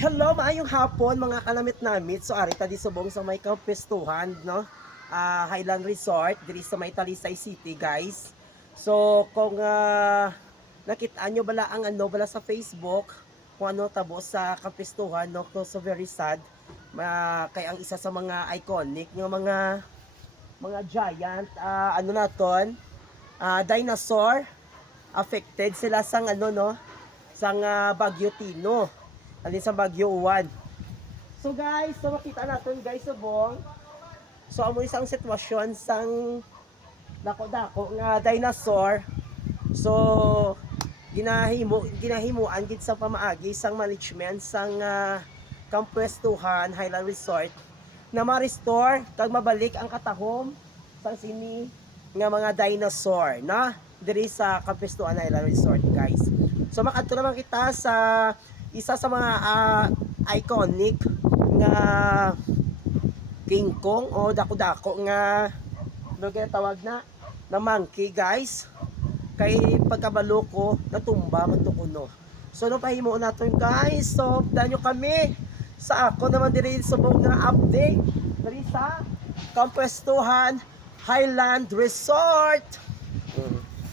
Hello, maayong hapon mga kalamit-namit. So ari ta di subong sa may kampestuhan, no? Highland Resort diri sa may Talisay City, guys. So kung nakita nyo bala ang ano bala sa Facebook, kung ano tabo sa kampestuhan, no? So very sad. Kay ang isa sa mga iconic ng mga giant ano naton, dinosaur affected sila sang ano, no? Sang Bagyo Tino. Alin sa Bagyo 1. So guys, so makita natin guys subong. So amo isang sitwasyon sang dako-dako nga dinosaur. So ginahimuan gid sa pamaagi sang management sang Kampwestuhan Highland Resort na ma-restore kag mabalik ang katahom sang sini nga mga dinosaur na diri sa Kampwestuhan Highland Resort, guys. So makadto naman kita sa isa sa mga iconic nga King Kong o dako-dako nga ano tawag na monkey, guys. Kay pagkabalo ko natumba man to kuno. So no pahimo naton, guys. So danyo kami sa ako naman diri sa mga update diri sa Kampwestuhan Highland Resort.